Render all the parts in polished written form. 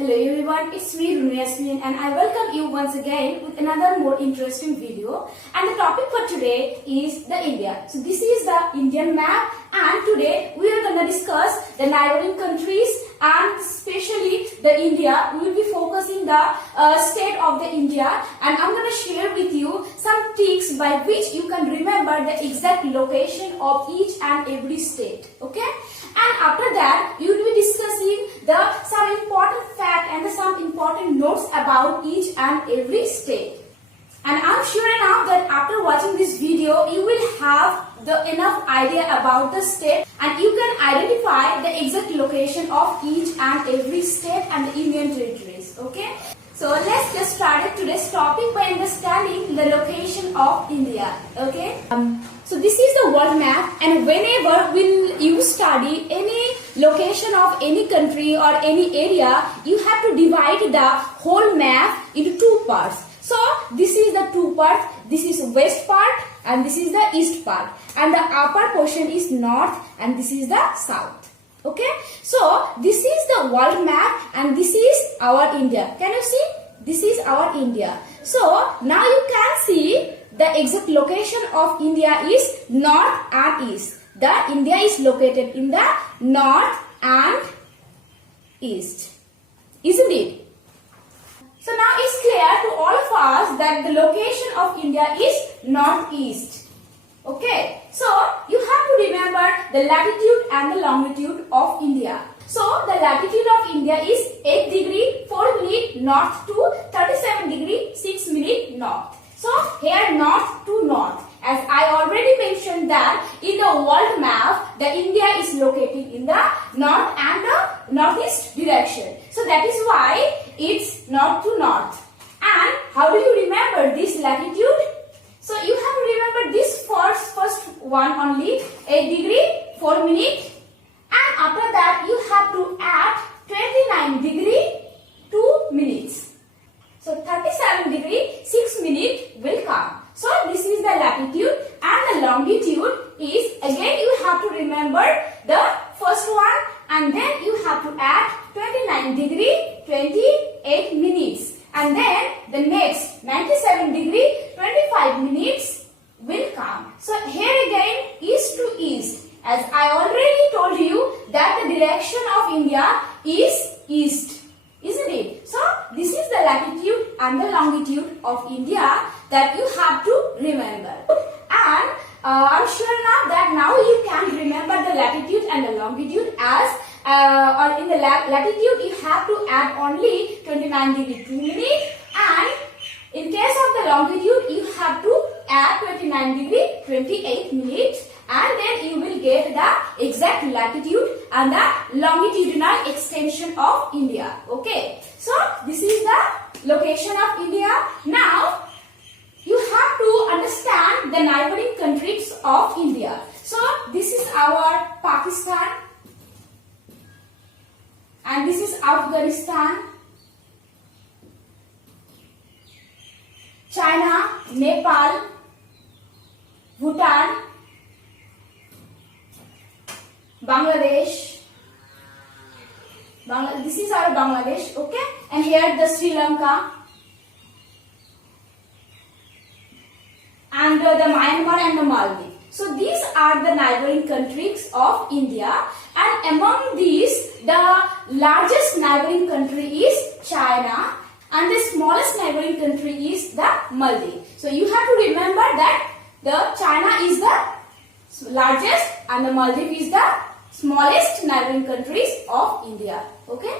Hello everyone, it's me Runu Yasmin and I welcome you once again with another more interesting video. And the topic for today is the India. So this is the Indian map and today we are going to discuss the neighboring countries and especially the India. We will be focusing the state of the India and I'm going to share with you some tricks by which you can remember the exact location of each and every state. Okay? And after that, you will be discussing some important fact and some important notes about each and every state. And I'm sure now that after watching this video, you will have enough idea about the state and you can identify the exact location of each and every state and the Union territories. Okay? So let's get started today's topic by understanding the location of India. Okay? So this is the world map, and whenever you study any location of any country or any area, you have to divide the whole map into two parts. So this is the two parts. This is west part and this is the east part, and the upper portion is north and this is the south. Okay, so this is the world map and this is our India. Can you see? This is our India. So now you can see the exact location of India is north and east. The India is located in the north and east. Isn't it? So now it's clear to all of us that the location of India is northeast. Okay, so you have to remember the latitude and the longitude of India. So the latitude of India is 8 degree 4 minute north to 37 degree 6 minute north. So here north to north. As I already mentioned that in the world map, the India is located in the north and the northeast direction. So that is why it's north to north. And how do you remember this latitude? So you have to remember this first one only, 8 degree 4 minute. And after that you have to add 29 degree 2 minutes. So 37 degree 6 minute will come. So this is the latitude, and the longitude is, again you have to remember the first one and then you have to add 29 degree 28 minutes. And then the next 97 degree 25 minutes will come. So here again east to east. As I already told you that the direction of India is east, isn't it? So this is the latitude and the longitude of India that you have to remember. And I'm sure now that now you can remember the latitude and the longitude as or in the latitude you have to add only 29 degree 2 minutes, and in case of the longitude you have to add 29 degree 28 minutes. And then you will get the exact latitude and the longitudinal extension of India. Okay. So this is the location of India. Now you have to understand the neighboring countries of India. So this is our Pakistan and this is Afghanistan, China, Nepal, Bhutan, Bangladesh. This is our Bangladesh, okay? And here the Sri Lanka and the Myanmar and the Maldives. So these are the neighboring countries of India, and among these the largest neighboring country is China and the smallest neighboring country is the Maldives. So you have to remember that the China is the largest and the Maldives is the smallest neighboring countries of India. Okay.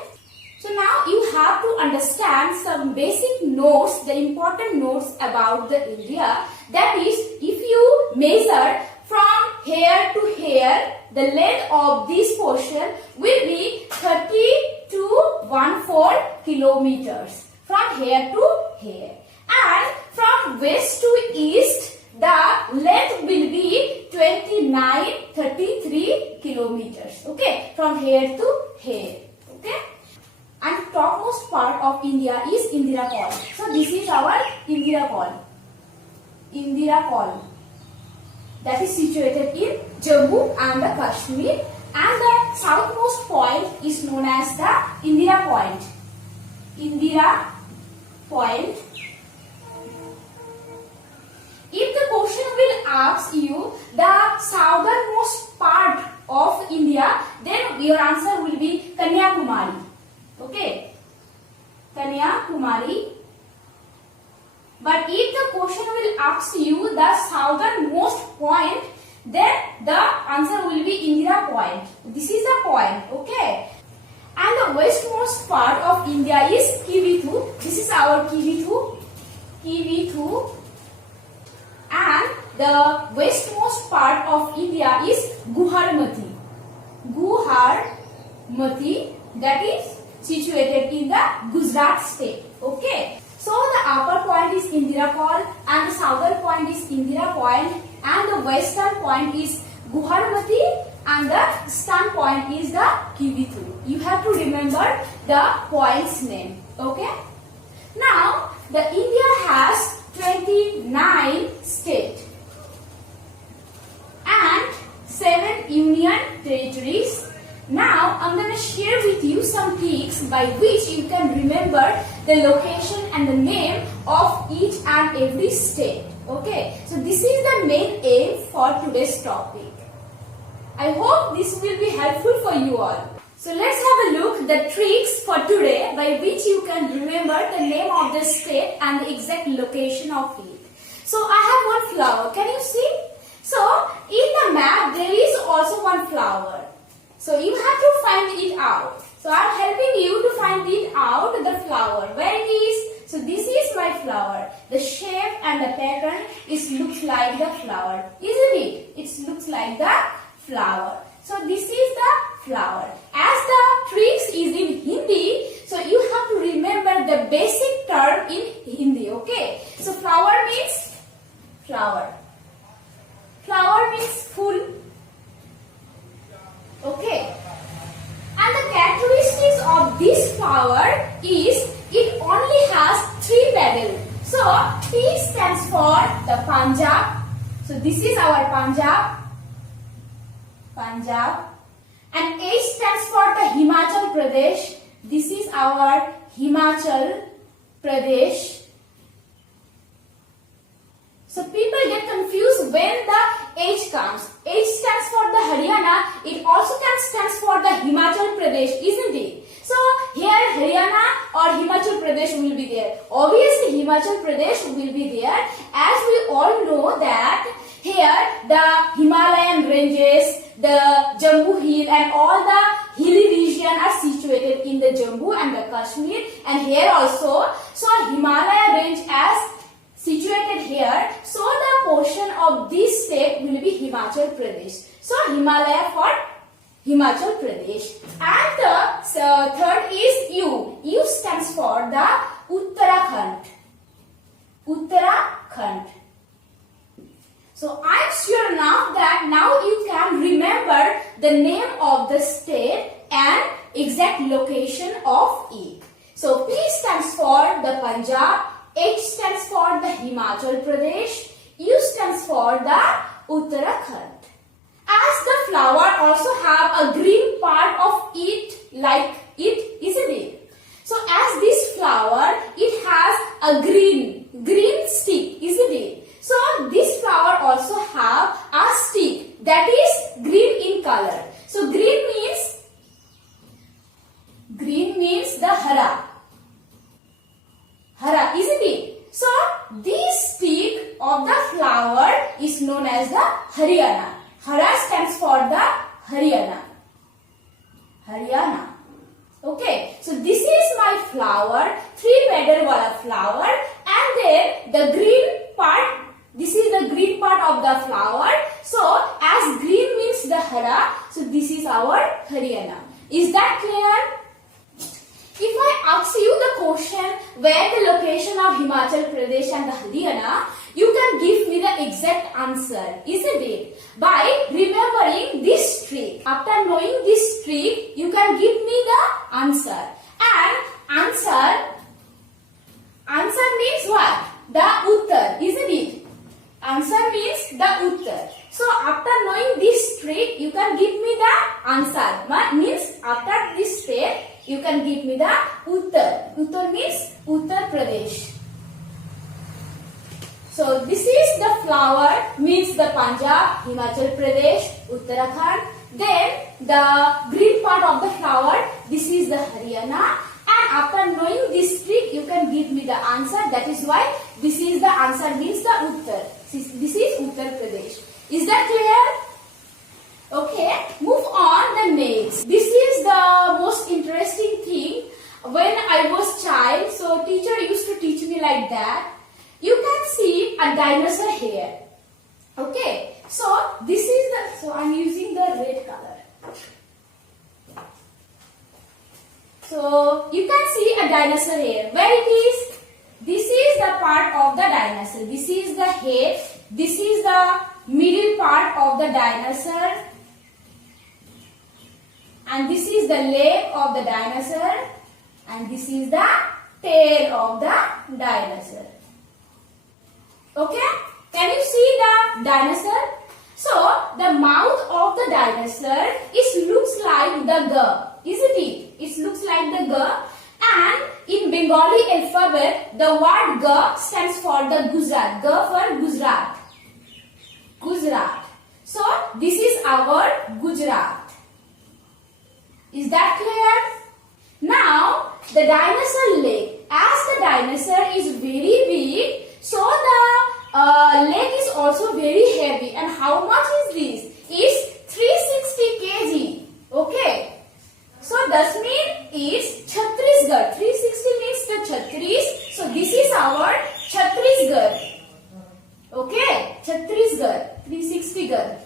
So now you have to understand some basic notes, the important notes about the India. That is, if you measure from here to here, the length of this portion will be 30.14 kilometers from here to here. And from west to east, the length will be 29.33 kilometers. Okay, from here to here. Okay, and topmost part of India is Indira Col. So this is our Indira Col. Indira Col. That is situated in Jammu and Kashmir, and the southmost point is known as the Indira Point. Indira Point. If the question will ask you the southernmost part of India, then your answer will be Kanyakumari. Okay, Kanyakumari. But if the question will ask you the southernmost point, then the answer will be Indira Point. This is the point. Okay. And the westmost part of India is Kivithu. This is our Kivithu. Kivithu. And the westmost part of India is Guharmati. Guharmati, that is situated in the Gujarat state. Okay. So the upper point is Indira Col and the southern point is Indira Point and the western point is Guharmati and the eastern point is the Kivithu. You have to remember the point's name. Okay. Now the India has 29 states and 7 union territories. Now I'm going to share with you some tricks by which you can remember the location and the name of each and every state. Okay, so this is the main aim for today's topic. I hope this will be helpful for you all. So let's have a look the tricks for today by which you can remember the name of the state and the exact location of it. So I have one flower. Can you see? So in the map there is also one flower. So you have to find it out. So I am helping you to find it out, the flower. Where it is? So this is my flower. The shape and the pattern looks like the flower. Isn't it? It looks like the flower. So this is the flower. As the tricks is in Hindi, so you have to remember the basic term in Hindi. Okay. So flower means flower. Flower means full. Okay. And the characteristics of this flower is it only has 3 petals. So P stands for the Punjab. So this is our Punjab. Punjab. And H stands for the Himachal Pradesh. This is our Himachal Pradesh. So people get confused when the H comes. H stands for the Haryana. It also stands for the Himachal Pradesh, isn't it? So here Haryana or Himachal Pradesh will be there. Obviously Himachal Pradesh will be there, as we all know that here the Himalayan ranges, the Jammu Hill and all the hilly region are situated in the Jammu and the Kashmir, and here also. So Himalaya range as situated here, so the portion of this state will be Himachal Pradesh. So Himalaya for Himachal Pradesh. And the third is U. U stands for the Uttarakhand. Uttarakhand. So I'm sure now that now you can remember the name of the state and exact location of it. So P stands for the Punjab. H stands for the Himachal Pradesh. U stands for the Uttarakhand. As the flower also have a green part of it, like it, isn't it? So as this flower, it has a green stick, isn't it? So this flower also have a stick that is green in color. So green means the hara. Hara, isn't it? So this stick of the flower is known as the Haryana. Hara stands for the Haryana. Haryana. Okay, so this is my flower, 3 petal wala flower, and then the green part, this is the green part of the flower. So as green means the Hara, so this is our Haryana. Is that clear? If I ask you the question where the location of Himachal Pradesh and the Haryana, you can give me the exact answer, isn't it? By remembering this trick. After knowing this trick, you can give me the answer. And answer means what? The Uttar, isn't it? Answer means the Uttar. So after knowing this trick, you can give me the answer. Means after this step, you can give me the Uttar. Uttar means Uttar Pradesh. So this is the flower, means the Punjab, Himachal Pradesh, Uttarakhand. Then the green part of the flower, this is the Haryana. And after knowing this trick, you can give me the answer. That is why this is the answer, means the Uttar. This is Uttar Pradesh. Is that clear? Okay, move on the next. This is the most interesting thing. When I was child, so teacher used to teach me like that. You can see a dinosaur here. Okay, so this is the, so I am using the red color. So you can see a dinosaur here. Where it is? This is the part of the dinosaur. This is the head. This is the middle part of the dinosaur. And this is the leg of the dinosaur. And this is the tail of the dinosaur. Okay? Can you see the dinosaur? So, the mouth of the dinosaur looks like the G, isn't it? It looks like the G, and in Bengali alphabet, the word G stands for the Gujarat. G for Gujarat. Gujarat. So, this is our Gujarat. Is that clear? Now, the dinosaur leg. As the dinosaur is very big, so the leg is also very heavy. And how much is this? It's 360 kg. Okay. So that means it's Chhattisgarh. 360 means the Chhattis. So this is our Chhattisgarh. Okay. Chhattisgarh. 360 Garh.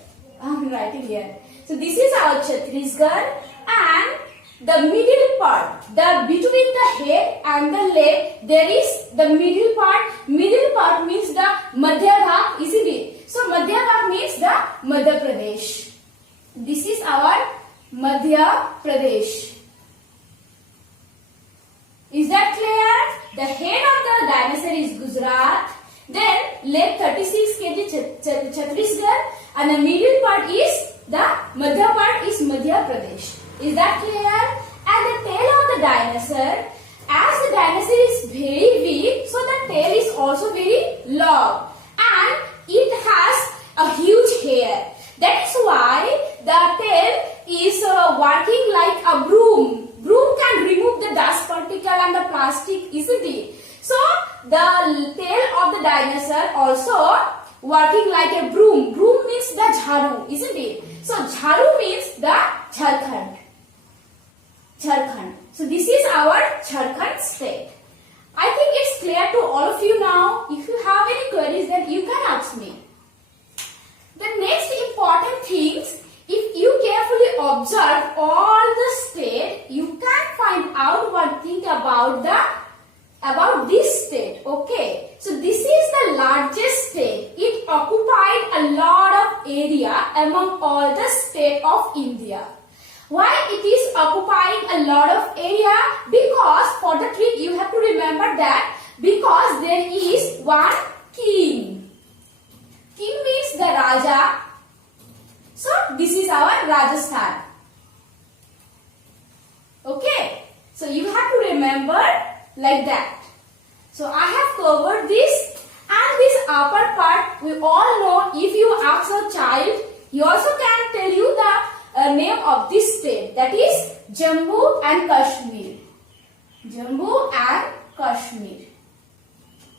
I'm writing here. So this is our Chhattisgarh, and the middle part, between the head and the leg, there is the middle part. Middle part means the Madhya Bhag, isn't it? So Madhya Bhag means the Madhya Pradesh. This is our Madhya Pradesh. Is that clear? The head of the dinosaur is Gujarat. Then leg 36 kg Chhattisgarh, and the middle part is the Madhya part is Madhya Pradesh. Is that clear? And the tail of the dinosaur, as the dinosaur is very big, so the tail is also very long, and it has a huge hair. That is why the tail is working like a broom. Broom can remove the dust particle and the plastic, isn't it? So the tail of the dinosaur also working like a broom. Broom means the jharu, isn't it? So jharu means the Jharkhand. Jharkhand. So this is our Jharkhand state. I think it's clear to all of you now. If you have any queries, then you can ask me. The next important things, if you carefully observe all the state, you can find out one thing about this state. Okay. So this is the largest state. It occupied a lot of area among all the states of India. Why it is occupying a lot of area? Because for the trick you have to remember that because there is one king. King means the Raja. So this is our Rajasthan. Okay. So you have to remember like that. So I have covered this, and this upper part we all know. If you ask a child, he also can tell you the name of this state, that is Jammu and Kashmir. Jammu and Kashmir.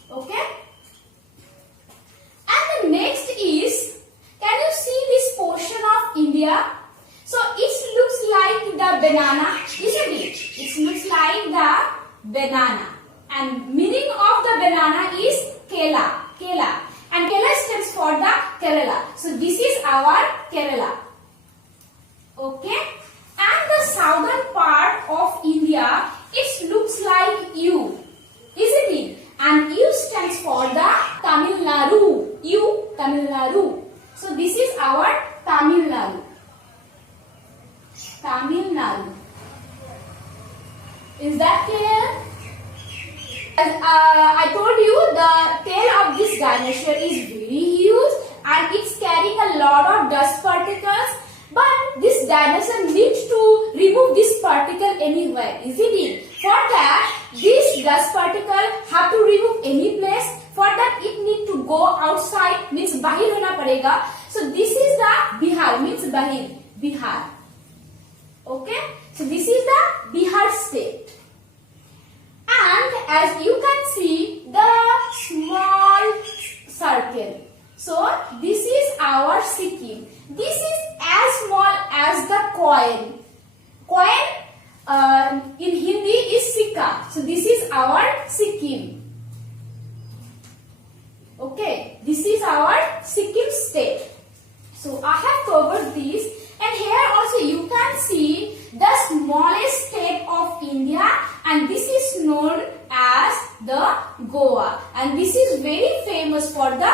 Okay. And the next is, can you see this portion of India? So it looks like the banana, isn't it? It looks like the banana. And meaning of the banana is Kela. Kela. And Kela stands for the Kerala. So this is our Kerala. Okay. And the southern part of India, it looks like U, isn't it? And U stands for the Tamil Nadu. U, Tamil Nadu. So this is our Tamil Nadu. Tamil Nadu. Is that clear? As I told you, the tail of this dinosaur is very huge and it's carrying a lot of dust particles. But this dinosaur needs to remove this particle anywhere, isn't it? For that, this dust particle have to remove any place. For that, it need to go outside, means bahir hona padega. So this is the Bihar, means bahir, Bihar. Okay, so this is the Bihar state. And as you can see, the small circle. So this is our Sikkim. This is as small as the coin. Coin in Hindi is Sikka. So this is our Sikkim. Okay, this is our Sikkim state. So I have covered this, and here also you can see the smallest state of India, and this is known as the Goa, and this is very famous for the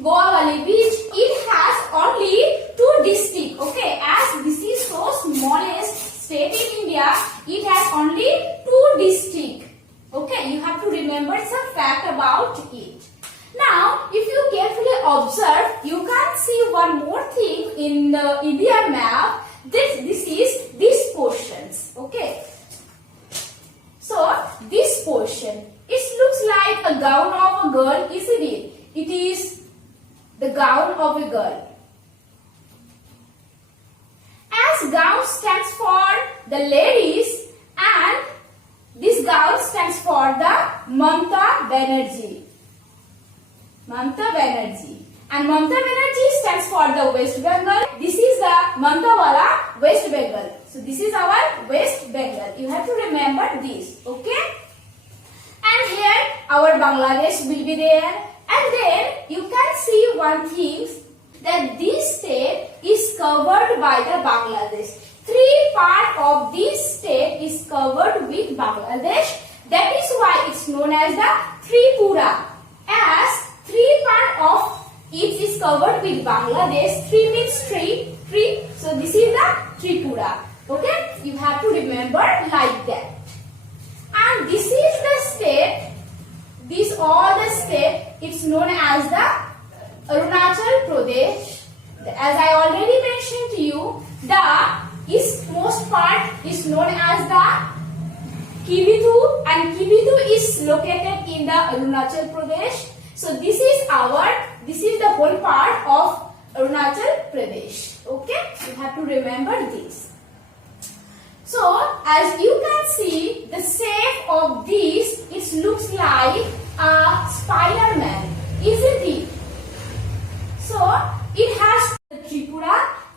Goa Valley beach. It has only 2 districts. Okay, as this is so smallest state in India, it has only 2 districts. Okay, you have to remember some fact about it. Now, if you carefully observe, you can see one more thing in the India map. This is these portions. Okay. So, this portion, it looks like a gown of a girl, isn't it? It is the gown of a girl. As gown stands for the ladies, and this gown stands for the Mamata Banerjee. Mamata Banerjee. And Mamata Banerjee stands for the West Bengal. This is the Mamata Wala West Bengal. So this is our West Bengal. You have to remember this. Okay? And here our Bangladesh will be there. And then you can see one thing, that this state is covered by the Bangladesh. 3 parts of this state is covered with Bangladesh. That is why it's known as the Tripura. As 3 parts of it is covered with Bangladesh. 3 means tree. So this is the Tripura. Okay, you have to remember like that. And this is the state. This all the state. It's known as the Arunachal Pradesh. As I already mentioned to you, the eastmost part is known as the Kibidu, and Kibidu is located in the Arunachal Pradesh. So this is the whole part of Arunachal Pradesh. Okay, you have to remember this. So as you can see, the shape of this, it looks like a Spider-Man, isn't it? So it has the Tripura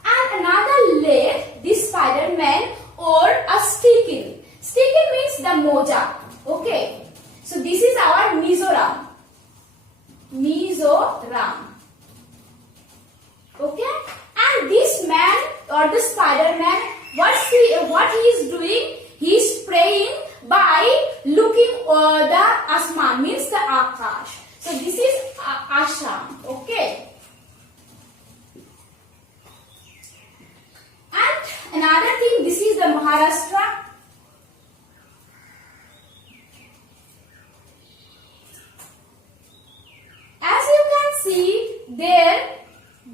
and another leg, this Spider-Man, or a Stikil. Stikil means the moja. Okay, so this is our Mizoram. Okay, and this man or the Spider-Man, what he is doing? He is praying by looking the Asman, means the Akash. So this is Assam. Okay. And another thing, this is the Maharashtra. As you can see there,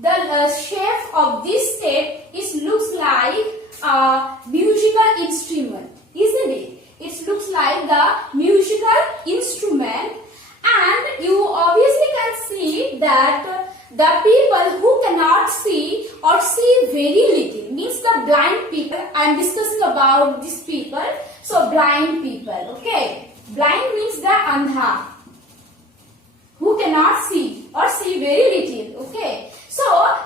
the shape of this state looks like a musical instrument, isn't it? It looks like the musical instrument, and you obviously can see that the people who cannot see or see very little, means the blind people. I am discussing about these people. So blind people, okay. Blind means the andha, who cannot see or see very little, okay. So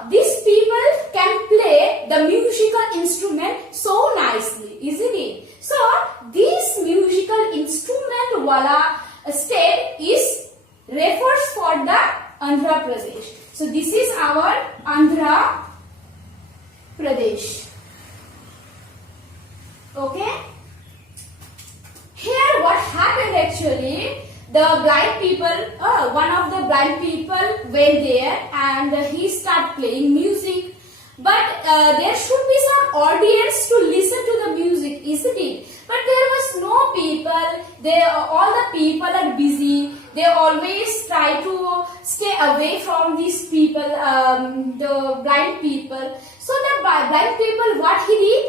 these people can play the musical instrument so nicely, isn't it? So this musical instrument wala state is refers for the Andhra Pradesh. So this is our Andhra Pradesh. Okay. Here what happened actually, the blind people, one of the blind people went there and he started playing music. But there should be some audience to listen to the music, isn't it? But there was no people. All the people are busy. They always try to stay away from these people, the blind people. So the blind people, what he did?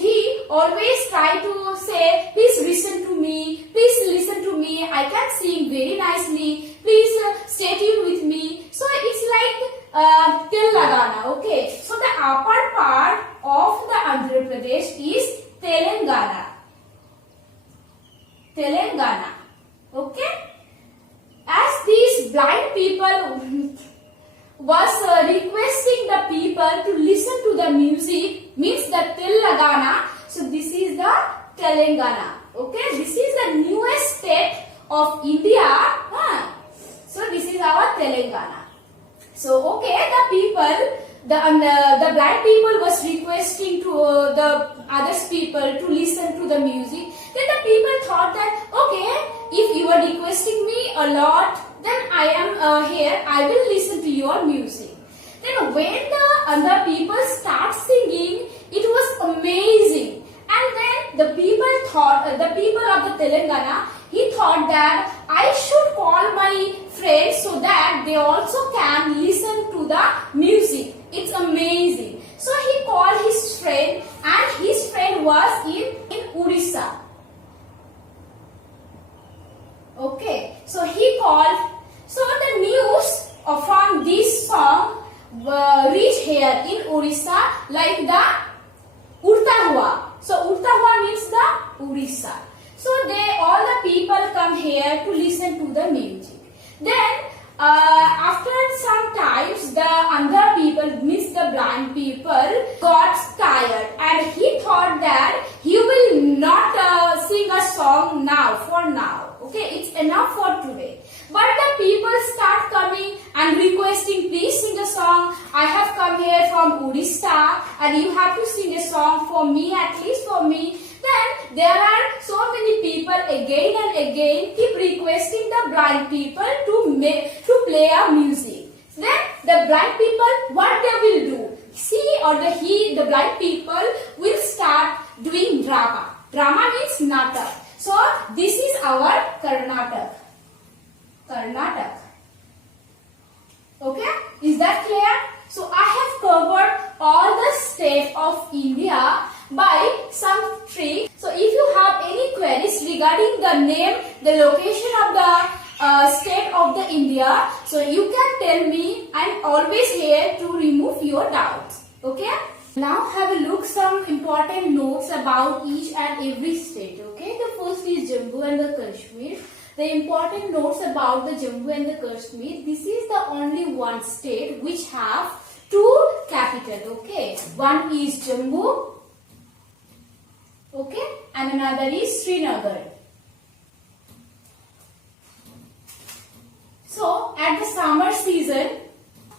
he always try to say, please listen to me, please listen to me, I can sing very nicely, please stay tuned with me. So it's like Telangana, okay. So the upper part of the Andhra Pradesh is Telangana. Telangana, okay. As these blind people was requesting the people to listen to the music, means the Telangana. So this is the Telangana. Okay, this is the newest state of India. So this is our Telangana. So okay, the people, the blind people was requesting to the others people to listen to the music. Then the people thought that okay, if you are requesting me a lot, then I am here, I will listen to your music. Then when the other people start singing, it was amazing. And then the people thought, the people of the Telangana, he thought that I should call my friends so that they also can listen to the music. It's amazing. So he called his friend, and his friend was in Odisha. Okay, so he called. So the news from this song reached here in Odisha, like the Urta Hua. So Urta Hua means the Odisha. So all the people come here to listen to the music. Then after some times, the Andhra people, means the blind people, got tired, and he thought that he will not sing a song now, for now. Okay, it's enough for today. But the people start coming and requesting, please sing a song. I have come here from Odisha and you have to sing a song for me, at least for me. Then there are so many people again and again keep requesting the blind people to play a music. Then the blind people, what they will do? The blind people will start doing drama. Drama means natak. So this is our Karnataka. Karnataka. Okay, is that clear? So I have covered all the states of India by some tricks. So if you have any queries regarding the name, the location of the state of the India, so you can tell me. I'm always here to remove your doubts. Okay. Now have a look some important notes about each and every state. Okay. The first is Jammu and the Kashmir. The important notes about the Jammu and the Kashmir. This is the only one state which have two capital. Okay. One is Jammu. Okay. And another is Srinagar. So at the summer season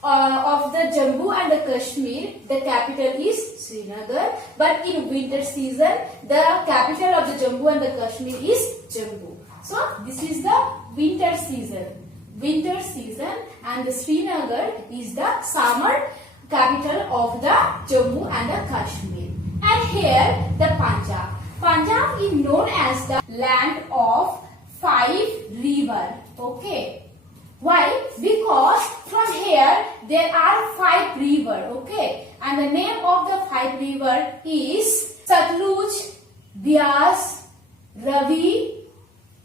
of the Jammu and the Kashmir, the capital is Srinagar. But in winter season, the capital of the Jammu and the Kashmir is Jammu. So this is the winter season. Winter season, and the Srinagar is the summer capital of the Jammu and the Kashmir. And here the Punjab. Punjab is known as the land of 5 rivers. Okay. Why? Because from here there are 5 rivers. Okay. And the name of the 5 rivers is Satluj, Bias, Ravi,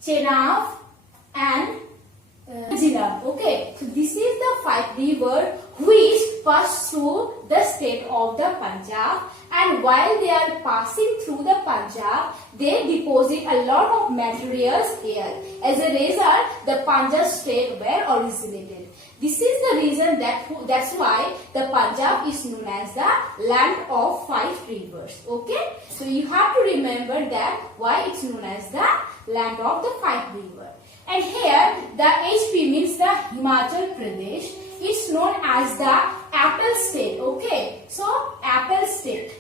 Chenab and Jhelum. Okay, so this is the 5 rivers which pass through the state of the Punjab, and while they are passing through the Punjab, they deposit a lot of materials here. As a result, the Punjab state were originated. This is the reason that's why the Punjab is known as the land of 5 rivers. Okay, so you have to remember that why it's known as the land of the 5 rivers. And here the HP means the Himachal Pradesh. It's known as the apple state. Okay, so apple state.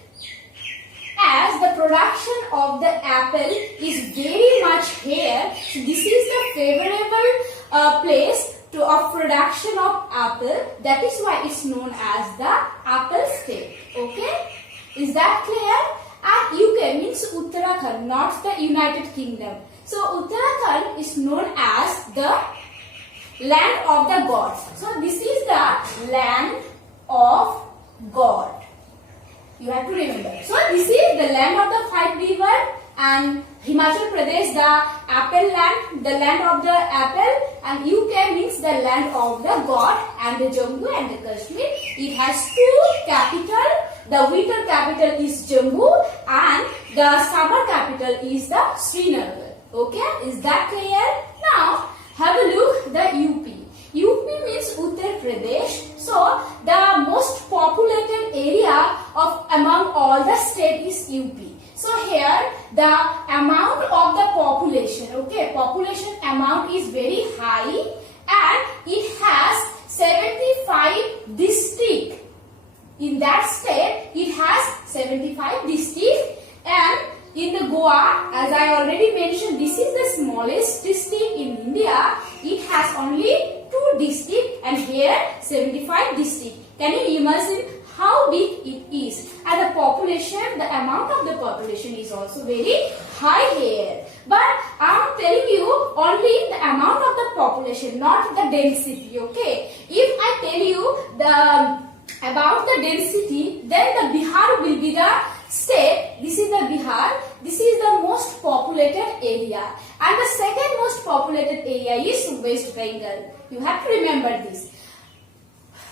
As the production of the apple is very much here, so this is the favorable place of production of apple. That is why it's known as the apple state. Okay, is that clear? And UK means Uttarakhand, not the United Kingdom. So Uttarakhand is known as the land of the gods. So this is the land of God. You have to remember. So this is the land of the 5 rivers, and Himachal Pradesh, the apple land, the land of the apple, and UK means the land of the god, and the Jammu and the Kashmir. It has 2 capital. The winter capital is Jammu and the summer capital is the Srinagar. Okay, is that clear? Now have a look the UP. UP means Uttar Pradesh. So the most populated area of among all the states is UP. So here the amount of the population, okay, population amount is very high, and it has 75 districts. In that state, it has 75 districts, and in the Goa, as I already mentioned, this is the smallest district in India. It has only 2 districts, and here 75 districts. Can you imagine how big it is? And the population, the amount of the population is also very high here. But I am telling you only the amount of the population, not the density. Okay. If I tell you about the density, then the Bihar will be the state. This is the Bihar. This is the most populated area, and the second most populated area is West Bengal. You have to remember this.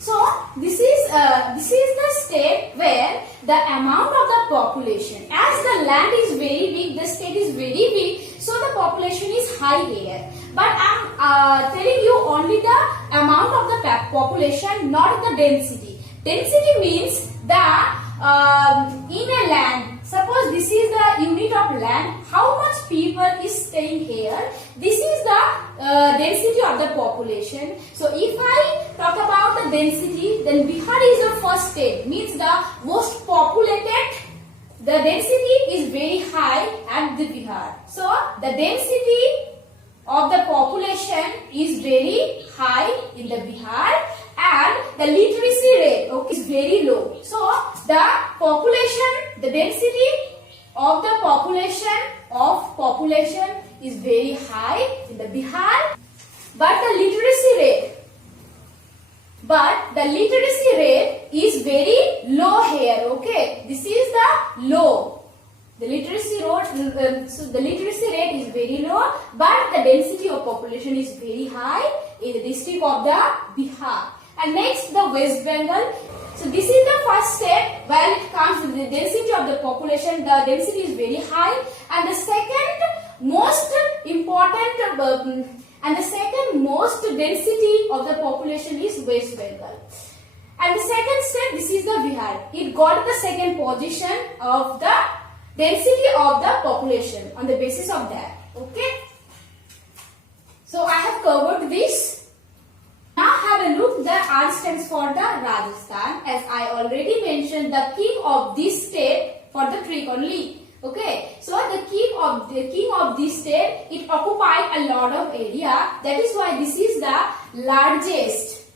So this is the state where the amount of the population, as the land is very big, the state is very big, so the population is high here. But I am telling you only the amount of the population, not the density. Density means that in a land, suppose this is the unit of land, how much people is staying here, this is the density of the population. So if I talk about the density, then Bihar is the first state, means the most populated, the density is very high at the Bihar. So the density of the population is very high in the Bihar, and the literacy rate, okay, is very low. So the population, the density of the population is very high in the Bihar, but the literacy rate is very low here. Okay, this is the low. The literacy rate is very low, but the density of population is very high in the district of the Bihar. And next, the West Bengal. So this is the first state where it comes to the density of the population. The density is very high, and the second most important and the second most density of the population is West Bengal. And the second state, this is the Bihar. It got the second position of the density of the population on the basis of that. Okay. So I have covered this. Now have a look. The R stands for the Rajasthan. As I already mentioned, the king of this state for the trick only. Okay. So the king of this state, it occupied a lot of area. That is why this is the largest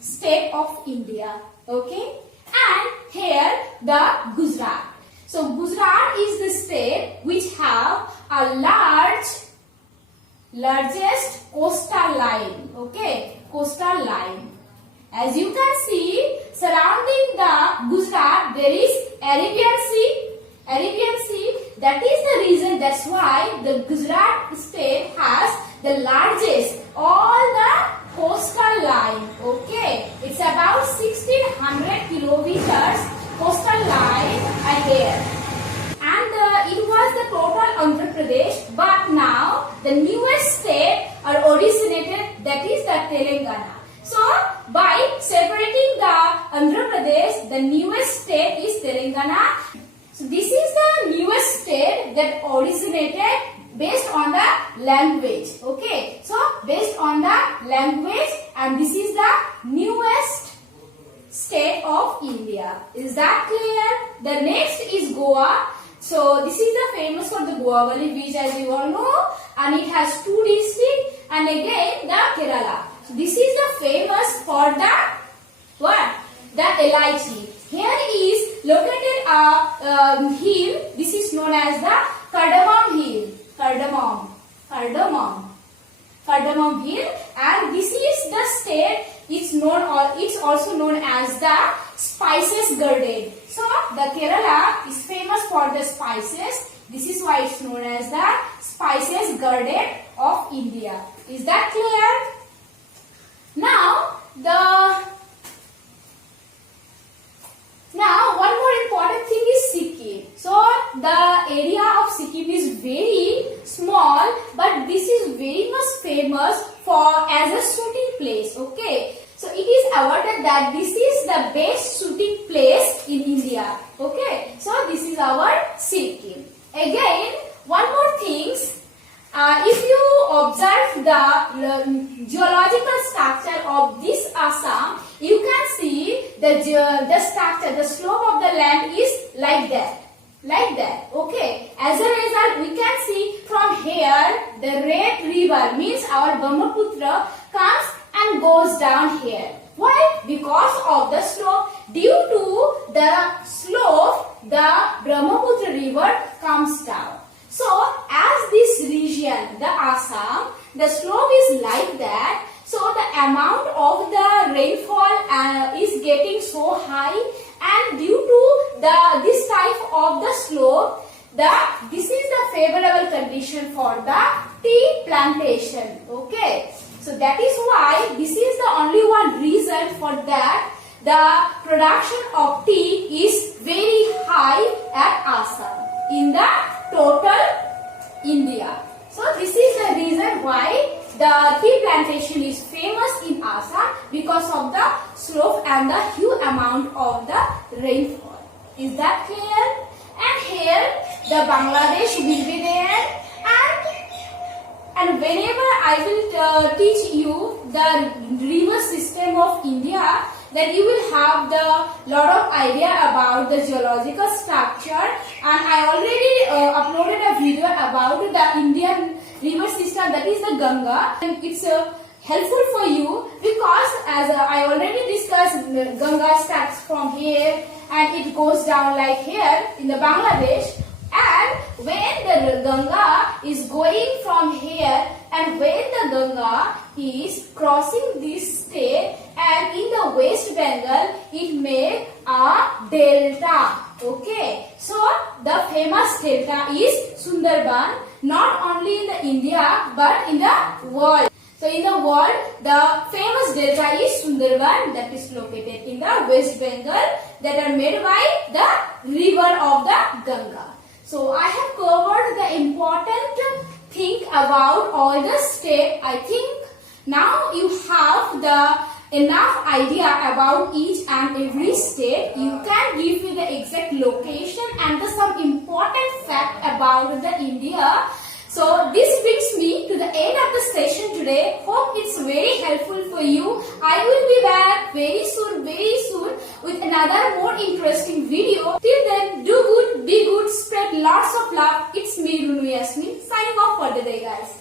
state of India. Okay. And here the Gujarat. So Gujarat is the state which have a largest coastal line. Okay, coastal line. As you can see, surrounding the Gujarat there is Arabian Sea. That is the reason. That's why the Gujarat state has the largest all the coastal line. Okay, it's about 1600 kilometers coastal line ahead. And it was the total Andhra Pradesh, but now the newest state are originated, that is the Telangana. So by separating the Andhra Pradesh, the newest state is Telangana. So this is the newest state that originated based on the language. Okay, so based on the language, and this is the newest state of India. Is that clear? The next is Goa. So this is the famous for the Goavali beach, as you all know, and it has 2 districts, and again the Kerala. So this is the famous for the what? The elaichi. Here is located a hill. This is known as the Cardamom Hill. Cardamom Hill, and this is the state. It's also known as the spices garden. So the Kerala is famous for the spices. This is why it's known as the spices garden of India. Is that clear? Now one more important thing is Sikkim. So the area of Sikkim is very small, but this is very much famous for as a shooting place. Okay, so it is awarded that this is the best shooting place in India. Okay, so this is our Sikkim. Again, one more things. If you observe the geological structure of this Assam, you can see the structure, the slope of the land is like that. Okay. As a result, we can see from here the Red River, means our Brahmaputra, comes and goes down here. Why? Because of the slope. Due to the slope, the Brahmaputra river comes down. So, as this region, the Assam, the slope is like that. So, the amount of the rainfall is getting so high, and due to this type of the slope, this is the favorable condition for the tea plantation. Okay, so that is why this is the only one reason for that the production of tea is very high at Assam in the total India. So this is the reason why the tea plantation is famous in Assam, because of the slope and the huge amount of the rainfall. Is that clear? And here the Bangladesh will be there, and whenever I will teach you the river system of India, then you will have the lot of idea about the geological structure. And I already uploaded a video about the Indian river system, that is the Ganga, and it's helpful for you because as I already discussed, Ganga starts from here and it goes down like here in the Bangladesh. And when the Ganga is going from here, and when the Ganga is crossing this state, and in the West Bengal it made a delta. Okay, so the famous delta is Sundarban, not only in the India but in the world. So in the world, the famous delta is Sundarban, that is located in the West Bengal, that are made by the river of the Ganga. So I have covered the important thing about all the state. I think now you have the enough idea about each and every state. You can give me the exact location and some important fact about the India. So this brings me to the end of the session today. Hope it's very helpful for you. I will be back very soon with another more interesting video. Till then, do good, be good, spread lots of love. It's me, Runu Yasmin, signing off for the day, guys.